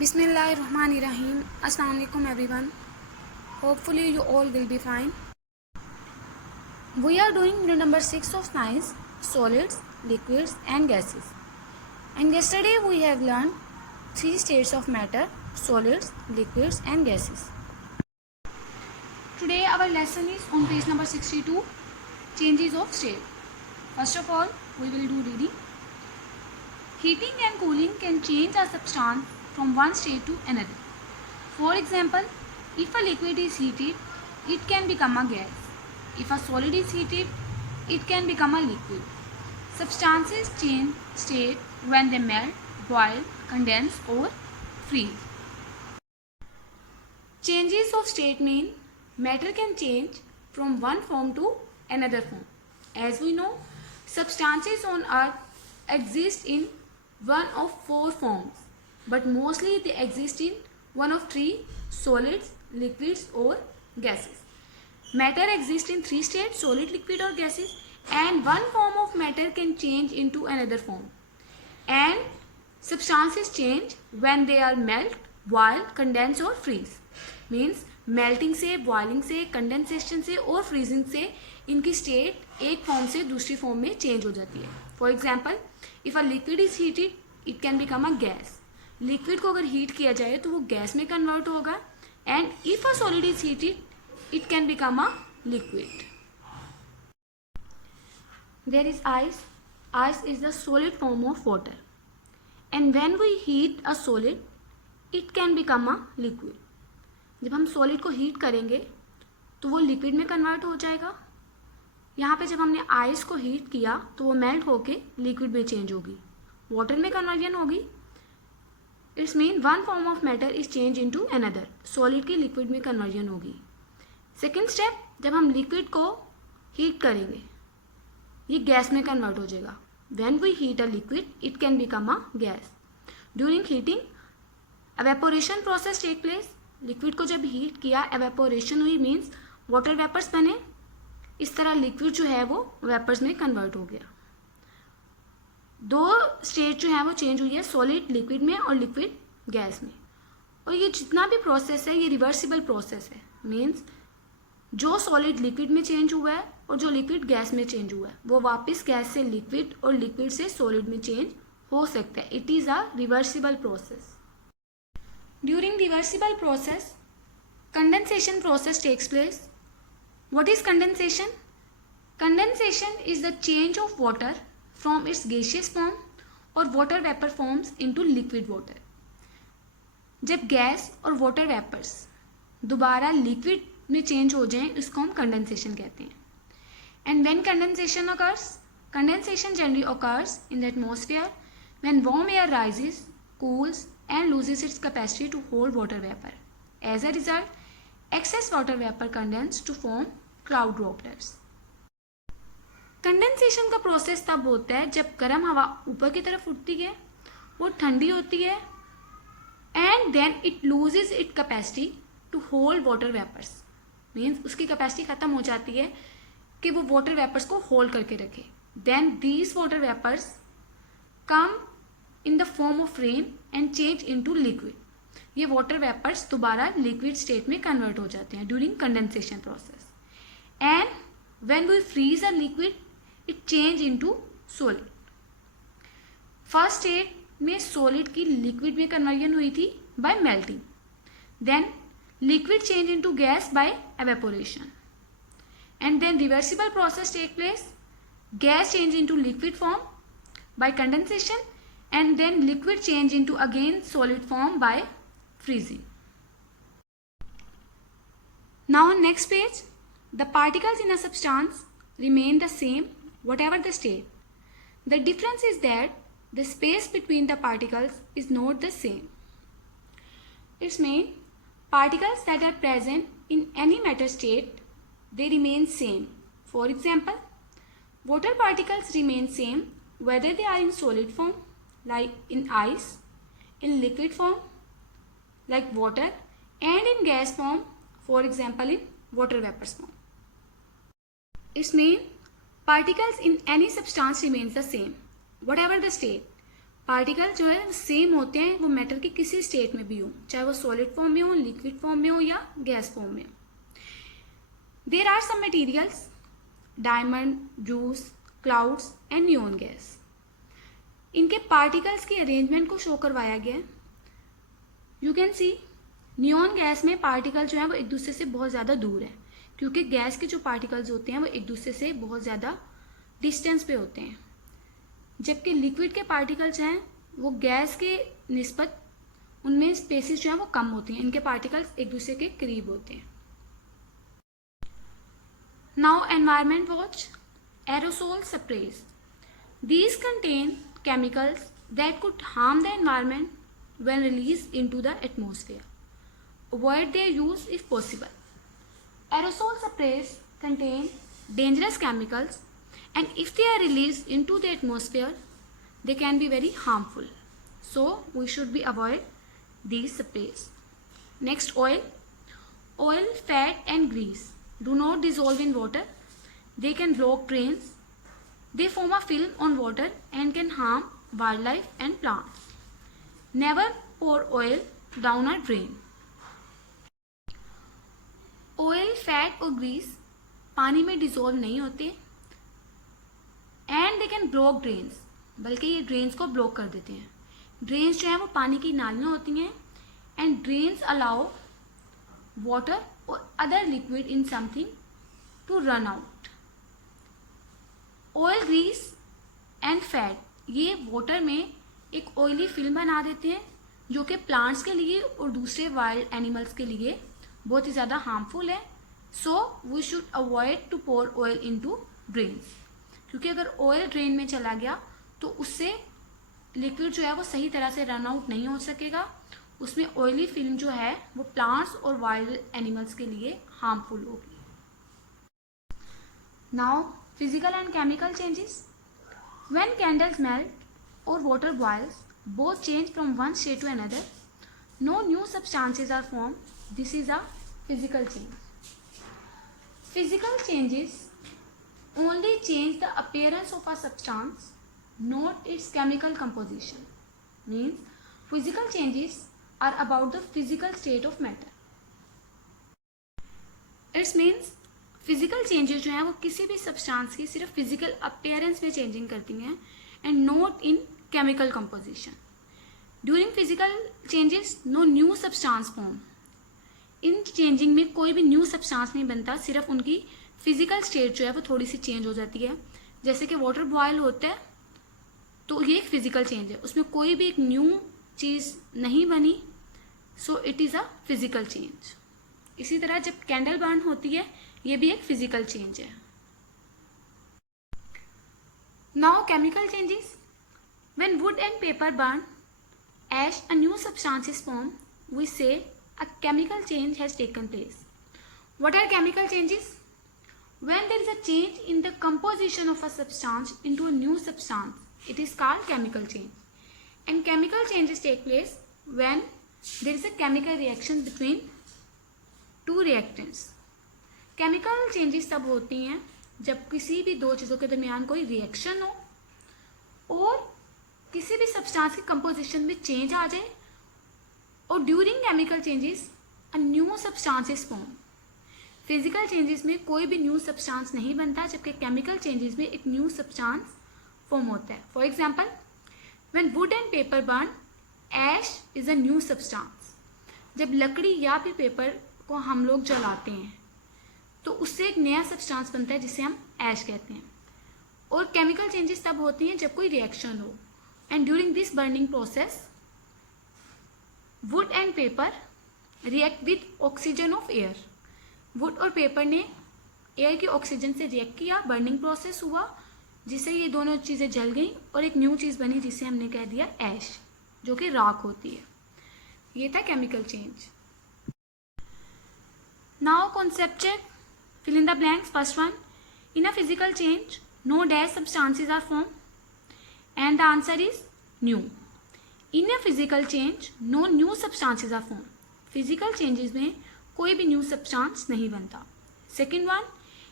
Bismillahirrahmanirrahim. Assalamu alaikum everyone. Hopefully you all will be fine. We are doing unit number 6 of science, solids, liquids and gases. And yesterday we have learned 3 states of matter, solids, liquids and gases. Today our lesson is on page number 62, changes of state. First of all, we will do reading. Heating and cooling can change a substance from one state to another. For example, if a liquid is heated, it can become a gas. If a solid is heated, it can become a liquid. Substances change state when they melt, boil, condense or freeze. Changes of state mean matter can change from one form to another form. As we know, substances on earth exist in one of 4 forms, but mostly they exist in one of 3: solids, liquids or gases. Matter exists in 3 states: solid, liquid or gases, and one form of matter can change into another form. And substances change when they are melt, boil, condense or freeze. Means melting से, boiling से, condensation से और freezing से इनकी state एक form से दूसरी form में चेंज हो जाती है. For example, if a liquid is heated it can become a gas. Liquid को अगर हीट किया जाए तो वो गैस में कन्वर्ट होगा. And if a solid is heated it can become a liquid. There is ice. Ice is the solid form of water. And when we heat a solid it can become a liquid. जब हम solid को heat करेंगे तो वो liquid में convert हो जाएगा. यहाँ पे जब हमने आइस को हीट किया तो वो मेल्ट होके लिक्विड में चेंज होगी, वाटर में कन्वर्जन होगी. It's mean one form of matter is change into another. Solid की लिक्विड में कन्वर्जन होगी. सेकेंड स्टेप, जब हम लिक्विड को हीट करेंगे ये गैस में कन्वर्ट हो जाएगा. When we heat a liquid it can become a gas. During heating evaporation process take place. Liquid को जब हीट किया, एवेपोरेशन हुई, मीन्स वाटर वेपर्स बने. इस तरह लिक्विड जो है वो वेपर्स में कन्वर्ट हो गया. 2 स्टेट जो है वो चेंज हुई है, सॉलिड लिक्विड में और लिक्विड गैस में. और ये जितना भी प्रोसेस है ये रिवर्सिबल प्रोसेस है. मीन्स जो सॉलिड लिक्विड में चेंज हुआ है और जो लिक्विड गैस में चेंज हुआ है वो वापस गैस से लिक्विड और लिक्विड से सॉलिड में चेंज हो सकता है. It is a reversible process. During reversible process, condensation process takes place. What is condensation? Condensation is the change of water from its gaseous form or water vapor forms into liquid water. जब gas और water vapours दोबारा liquid में change हो जाएं इसको हम condensation कहते हैं. And when condensation occurs? Condensation generally occurs in the atmosphere when warm air rises, cools and loses its capacity to hold water vapor. As a result, excess water vapor condenses to form cloud droplets. Condensation का process तब होता है जब गर्म हवा ऊपर की तरफ उठती है, वो ठंडी होती है and then it loses it capacity to hold water vapours. Means उसकी कैपेसिटी खत्म हो जाती है कि वो वाटर वेपर्स को होल्ड करके रखे. Then these water vapours come in the form of rain and change into liquid. ये वाटर वेपर्स दोबारा लिक्विड स्टेट में कन्वर्ट हो जाते हैं during condensation process. And when we freeze a liquid it change into solid. First state में solid की liquid में conversion हुई थी by melting. Then liquid change into gas by evaporation. And then reversible process take place. Gas change into liquid form by condensation and then liquid change into again solid form by freezing. Now on next page, the particles in a substance remain the same whatever the state. The difference is that the space between the particles is not the same. It means particles that are present in any matter state they remain same. For example, water particles remain same whether they are in solid form like in ice, in liquid form like water, and in gas form, for example in water vapors form. It means particles in any substance remains the same whatever the state, particle जो है same होते हैं, वो matter के किसी state में भी हो, चाहे वो सॉलिड फॉर्म में हो, लिक्विड फॉर्म में हो या गैस फॉर्म में हो. There are some materials, diamond, ब्रूस, क्लाउड्स एंड नियॉन गैस. इनके पार्टिकल्स की अरेंजमेंट को शो करवाया गया है. You can see neon gas में पार्टिकल जो है वो एक दूसरे से बहुत ज़्यादा दूर है, क्योंकि गैस के जो पार्टिकल्स होते हैं वो एक दूसरे से बहुत ज़्यादा डिस्टेंस पे होते हैं, जबकि लिक्विड के पार्टिकल्स हैं वो गैस के निस्बत उनमें स्पेसिस जो है वो कम होती हैं, इनके पार्टिकल्स एक दूसरे के करीब होते हैं. Now environment watch. Aerosol sprays. These contain chemicals that could harm the environment when released into the atmosphere. Avoid their use if possible. Aerosol sprays contain dangerous chemicals, and if they are released into the atmosphere, they can be very harmful. So we should be avoid these sprays. Next, oil. Oil, fat and grease do not dissolve in water. They can block drains. They form a film on water and can harm wildlife and plants. Never pour oil down a drain. Oil, fat और grease पानी में dissolve नहीं होते and they can block drains, बल्कि ये drains को block कर देते हैं. ड्रेन्स जो है वो पानी की नालियाँ होती हैं एंड ड्रेन्स अलाउ वाटर और other liquid in something to run out. Oil, grease and fat ये वाटर में एक ऑयली फिल्म बना देते हैं जो कि प्लांट्स के लिए और दूसरे वाइल्ड एनिमल्स के लिए बहुत ही ज़्यादा हार्मफुल है. So we should avoid to pour oil into drains, क्योंकि अगर ऑयल ड्रेन में चला गया तो उससे लिक्विड जो है वो सही तरह से रन आउट नहीं हो सकेगा. उसमें ऑयली फिल्म जो है वो प्लांट्स और वाइल्ड एनिमल्स के लिए हार्मफुल होगी. Now physical and chemical changes. When candles melt और water boils, both change from one state to another. No new substances are formed. This is a physical change. Physical changes only change the appearance of a substance, not its chemical composition. Means physical changes are about the physical state of matter. It means physical changes जो हैं वो किसी भी substance की सिर्फ physical appearance में changing करती हैं and not in chemical composition. During physical changes no new substance form. इन चेंजिंग में कोई भी न्यू सब्सटेंस नहीं बनता, सिर्फ उनकी फिजिकल स्टेट जो है वो थोड़ी सी चेंज हो जाती है. जैसे कि वाटर बॉयल होता है तो ये एक फिजिकल चेंज है, उसमें कोई भी एक न्यू चीज़ नहीं बनी, so it is a physical change. इसी तरह जब कैंडल बर्न होती है ये भी एक फिजिकल चेंज है. Now chemical changes. When wood and paper burn, ash, a new substance is formed, we say a chemical change has taken place. What are chemical changes? When there is a change in the composition of a substance into a new substance, it is called chemical change. And chemical changes take place when there is a chemical reaction between two reactants. Chemical changes तब होती हैं जब किसी भी दो चीज़ों के दरमियान कोई रिएक्शन हो और किसी भी सब्सटेंस की कंपोजिशन में चेंज आ जाए, और during chemical changes a new substance is form. Physical changes में कोई भी न्यू सब्सटेंस नहीं बनता, जबकि केमिकल चेंजेस में एक न्यू सब्सटेंस फॉर्म होता है. For example, when wood and paper burn, ash is a new substance. जब लकड़ी या फिर पेपर को हम लोग जलाते हैं तो उससे एक नया सब्सटेंस बनता है जिसे हम ऐश कहते हैं. और केमिकल चेंजेस तब होती हैं जब कोई रिएक्शन हो. And during this burning process, wood and paper react with oxygen of air. Wood और पेपर ने एयर की ऑक्सीजन से रिएक्ट किया, बर्निंग प्रोसेस हुआ, जिससे ये दोनों चीज़ें जल गई और एक न्यू चीज़ बनी जिसे हमने कह दिया ऐश, जो कि राख होती है. ये था chemical change. Now concept check. Fill in the blanks. First one, in a physical change no dash substances are form. And the answer is new. In a physical change, no new substances are formed. Physical changes में कोई भी new substance नहीं बनता. Second one,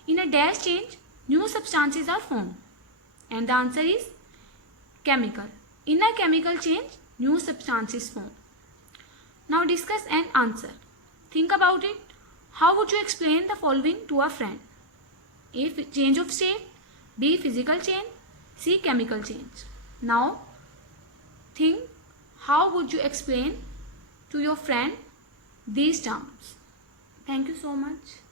in a dash change, new substances are formed. And the answer is chemical. In a chemical change, new substances form. Now discuss and answer. Think about it. How would you explain the following to a friend? A. Change of state. B. Physical change. C. Chemical change. Now think, how would you explain to your friend these terms? Thank you so much.